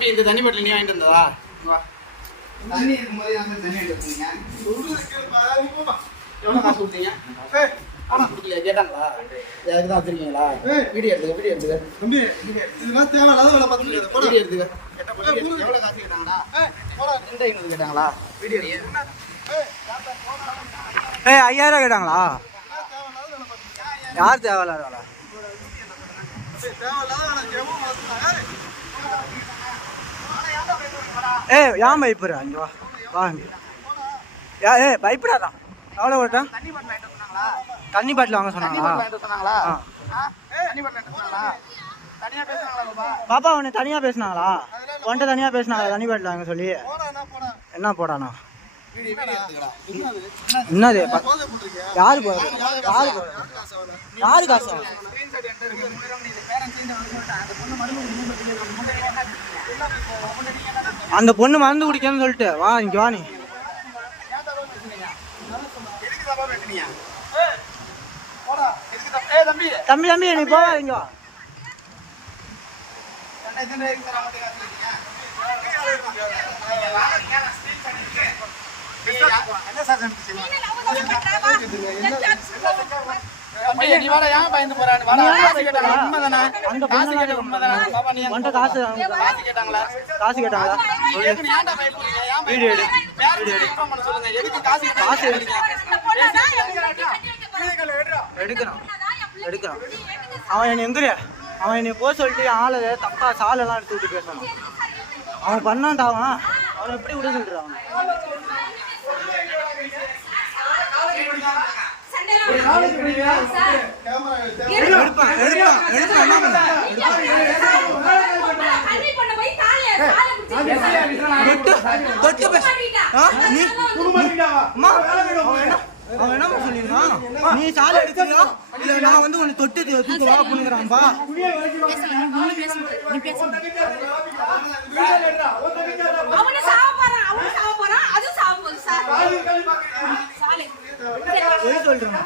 தம்பி இந்த தண்ணி பாட்டில் நீ வாங்கிட்டு வந்ததா? தண்ணி இருக்கும்போது தண்ணி எடுத்துருக்கீங்க. எவ்வளோ காசு கொடுத்தீங்க? கொடுக்கலையா? கேட்டாங்களா? அதுக்கு தான் வச்சிருக்கீங்களா? வீடியோ எடுத்துக்க தம்பி இதெல்லாம் தேவையில்லாத வேலை பார்த்துருக்காது. வீடியோ எடுத்துக்க. எவ்வளோ காசு கேட்டாங்களா? 2500 கேட்டாங்களா? வீடியோ எடுத்துக்க. 5000 கேட்டாங்களா? யார் தேவையில்லாத வேலை? ஏன் பயப்படுற? அங்கே வா வாங்க. பயப்படாதான். எவ்வளோ ஓட்டா? தண்ணி பாட்டில் வாங்க சொன்னாங்களா? பாப்பா உன்னை தனியாக பேசினாங்களா? உன்ட்ட தனியாக பேசினாங்களா தண்ணி பாட்டில் வாங்க சொல்லி? என்ன போடானா? என்னது? யாரு போடுறது? யாரு காசு? அந்த பொண்ணு மருந்து குடிக்கணும்னு சொல்லிட்டு வா இங்க வா. நீ தம்பி தம்பி நீ போவா இங்க வா. நீ வாடா, ஏன் பயந்து போறானு? வாடா, காசு கேட்டாங்களா? உண்மைதானே? அந்த காசு கேட்ட உண்மைதானே? பாப்பா நீ உன்ட்ட காசு கேட்டாங்களா? காசு கேட்டாங்களா? ஏன் ஏன்டா பயப்படுறீங்க? ஏன் வீடியோ எடு. இன்ஃபார்ம் பண்ண சொல்லுங்க. எதுக்கு காசு கேட்டீங்க? எடுக்கிறான். அவன் என்ன எங்கிற? அவன் என்னை போக சொல்லிட்டு ஆளை தப்பா சாலெல்லாம் எடுத்து விட்டு பேசணும். அவன் பண்ணான்டா. அவன் எப்படி விட சொல்றான்? அவன் என்ன சொல்லிருக்கான்? நீ சாலை எடுக்கிறியா இல்ல நான் வந்து உன்னை தொட்டு தூக்குவா பண்ணுங்கிறான்பா. சொல்றேன்